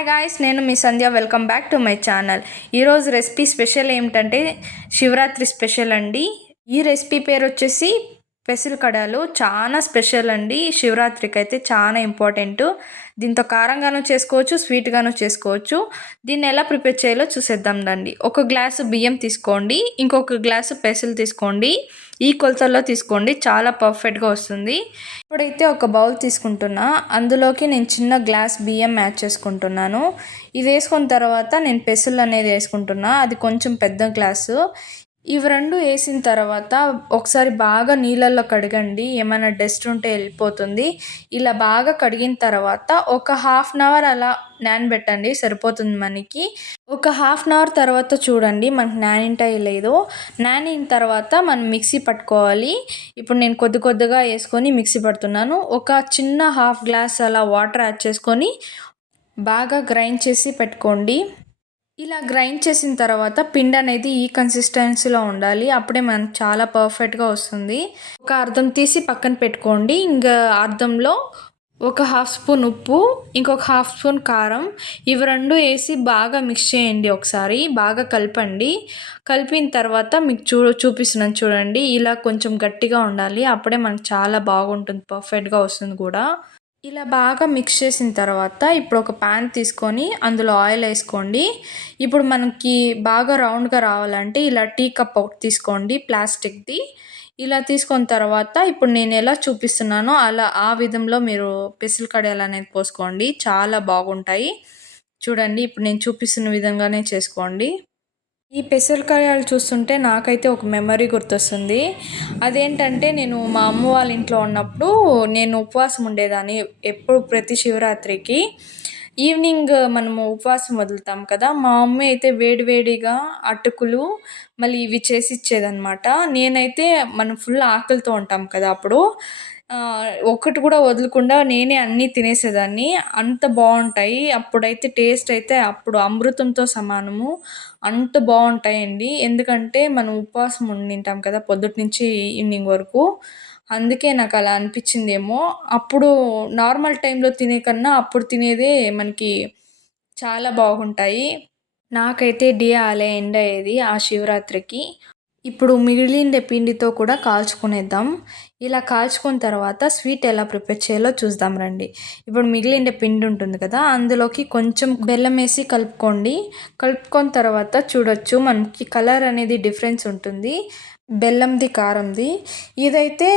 Hi guys నేను మీ Sandhya. Welcome back to my channel ఈరోజు recipe special ఏమిటంటే Shivaratri special అండి. ఈ రెసిపీ పేరు వచ్చేసి పెసిల్ కడాలు చాలా స్పెషల్ అండి. శివరాత్రికి అయితే చాలా ఇంపార్టెంట్. దీంతో కారంగాను చేసుకోవచ్చు స్వీట్గాను చేసుకోవచ్చు. దీన్ని ఎలా ప్రిపేర్ చేయాలో చూసేద్దాం రండి. ఒక గ్లాసు బియ్యం తీసుకోండి. ఇంకొక గ్లాసు పెసిల్ తీసుకోండి. ఈ కొలతల్లో తీసుకోండి. చాలా పర్ఫెక్ట్గా వస్తుంది. ఇప్పుడైతే ఒక బౌల్ తీసుకుంటున్నా. అందులోకి నేను చిన్న గ్లాస్ బియ్యం యాడ్ చేసుకుంటున్నాను. ఇది వేసుకున్న తర్వాత నేను పెసలు అనేది వేసుకుంటున్నా. అది కొంచెం పెద్ద గ్లాసు. ఇవి రెండు వేసిన తర్వాత ఒకసారి బాగా నీళ్ళల్లో కడగండి. ఏమైనా డస్ట్ ఉంటే వెళ్ళిపోతుంది. ఇలా బాగా కడిగిన తర్వాత ఒక హాఫ్ అన్ అవర్ అలా నానబెట్టండి. సరిపోతుంది మనకి. ఒక హాఫ్ అన్ అవర్ తర్వాత చూడండి. మనకి నానింటాయి లేదో. నానిన తర్వాత మనం మిక్సీ పట్టుకోవాలి. ఇప్పుడు నేను కొద్ది కొద్దిగా వేసుకొని మిక్సీ పడుతున్నాను. ఒక చిన్న హాఫ్ గ్లాస్ అలా వాటర్ యాడ్ చేసుకొని బాగా గ్రైండ్ చేసి పెట్టుకోండి. ఇలా గ్రైండ్ చేసిన తర్వాత పిండి అనేది ఈ కన్సిస్టెన్సీలో ఉండాలి. అప్పుడే మనకు చాలా పర్ఫెక్ట్గా వస్తుంది. ఒక అర్థం తీసి పక్కన పెట్టుకోండి. ఇంకా అర్థంలో ఒక హాఫ్ స్పూన్ ఉప్పు ఇంకొక హాఫ్ స్పూన్ కారం. ఇవి రెండు వేసి బాగా మిక్స్ చేయండి ఒకసారి. బాగా కలపండి. కలిపిన తర్వాత మీకు చూ చూపిస్తున్నాను చూడండి. ఇలా కొంచెం గట్టిగా ఉండాలి. అప్పుడే మనకు చాలా బాగుంటుంది. పర్ఫెక్ట్గా వస్తుంది కూడా. ఇలా బాగా మిక్స్ చేసిన తర్వాత ఇప్పుడు ఒక ప్యాన్ తీసుకొని అందులో ఆయిల్ వేసుకోండి. ఇప్పుడు మనకి బాగా రౌండ్గా రావాలంటే ఇలా టీ కప్ ఒకటి తీసుకోండి ప్లాస్టిక్ది. ఇలా తీసుకున్న తర్వాత ఇప్పుడు నేను ఎలా చూపిస్తున్నానో అలా ఆ విధంలో మీరు పెసిల్ కడియాలు అనేది పోసుకోండి. చాలా బాగుంటాయి. చూడండి ఇప్పుడు నేను చూపిస్తున్న విధంగానే చేసుకోండి. ఈ పెసరకాయలు చూస్తుంటే నాకైతే ఒక మెమరీ గుర్తొస్తుంది. అదేంటంటే నేను మా అమ్మ వాళ్ళ ఇంట్లో ఉన్నప్పుడు నేను ఉపవాసం ఉండేదాన్ని ఎప్పుడు ప్రతి శివరాత్రికి. ఈవినింగ్ మనము ఉపవాసం వదులుతాం కదా మా మమ్మీ అయితే వేడివేడిగా అటుకులు మళ్ళీ ఇవి చేసి ఇచ్చేదనమాట నేనైతే మనం ఫుల్ ఆకలితో ఉంటాం కదా అప్పుడు. ఒక్కటి కూడా వదలకుండా నేనే అన్నీ తినేసేదాన్ని. అంత బాగుంటాయి. అప్పుడైతే టేస్ట్ అయితే అప్పుడు అమృతంతో సమానము. అంత బాగుంటాయండి. ఎందుకంటే మనం ఉపవాసం ఉండింటాం కదా పొద్దుటి నుంచి ఈవినింగ్ వరకు. అందుకే నాకు అలా అనిపించిందేమో అప్పుడు నార్మల్ టైంలో తినే కన్నా అప్పుడు తినేదే మనకి చాలా బాగుంటాయి. నాకైతే డే అలా ఎండ్ అయ్యేది ఆ శివరాత్రికి. ఇప్పుడు మిగిలిన పిండితో కూడా కాల్చుకునేద్దాం. ఇలా కాల్చుకున్న తర్వాత స్వీట్ ఎలా ప్రిపేర్ చేయాలో చూద్దాం రండి. ఇప్పుడు మిగిలిన పిండి ఉంటుంది కదా అందులోకి కొంచెం బెల్లం వేసి కలుపుకోండి. కలుపుకున్న తర్వాత చూడొచ్చు మనకి కలర్ అనేది డిఫరెన్స్ ఉంటుంది. బెల్లంది కారంది. ఇదైతే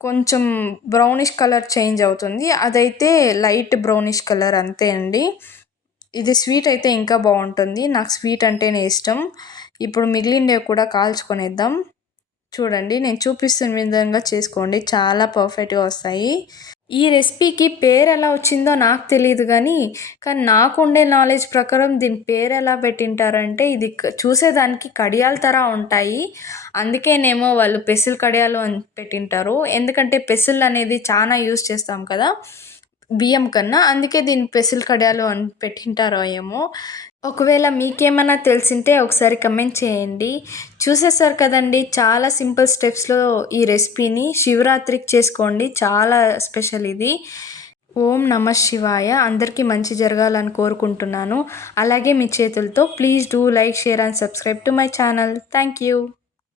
కొంచెం బ్రౌనిష్ కలర్ చేంజ్ అవుతుంది. అదైతే లైట్ బ్రౌనిష్ కలర్ అంతే అండి. ఇది స్వీట్ అయితే ఇంకా బాగుంటుంది. నాకు స్వీట్ అంటేనే ఇష్టం. ఇప్పుడు మిగిలినవి కూడా కాల్చుకొనేద్దాం. చూడండి నేను చూపిస్తున్న విధంగా చేసుకోండి. చాలా పర్ఫెక్ట్గా వస్తాయి. ఈ రెసిపీకి పేరు ఎలా వచ్చిందో నాకు తెలియదు కానీ కానీ నాకు ఉండే నాలెడ్జ్ ప్రకారం దీని పేరు ఎలా పెట్టింటారంటే ఇది చూసేదానికి కడియాల తర ఉంటాయి. అందుకేనేమో వాళ్ళు పెసిల్ కడియాలు అని పెట్టింటారు. ఎందుకంటే పెసిల్ అనేది చాలా యూస్ చేస్తాం కదా. బియ్యం కన్నా అందుకే దీన్ని పెసిల్ కడియాలు అని పెట్టింటారో ఏమో. ఒకవేళ మీకేమైనా తెలిసింటే ఒకసారి కమెంట్ చేయండి. చూసేసారు కదండి చాలా సింపుల్ స్టెప్స్లో ఈ రెసిపీని. శివరాత్రికి చేసుకోండి చాలా స్పెషల్ ఇది. ఓం నమ శివాయ. అందరికీ మంచి జరగాలని కోరుకుంటున్నాను. అలాగే మీ చేతులతో please do like share and subscribe to my channel. Thank you.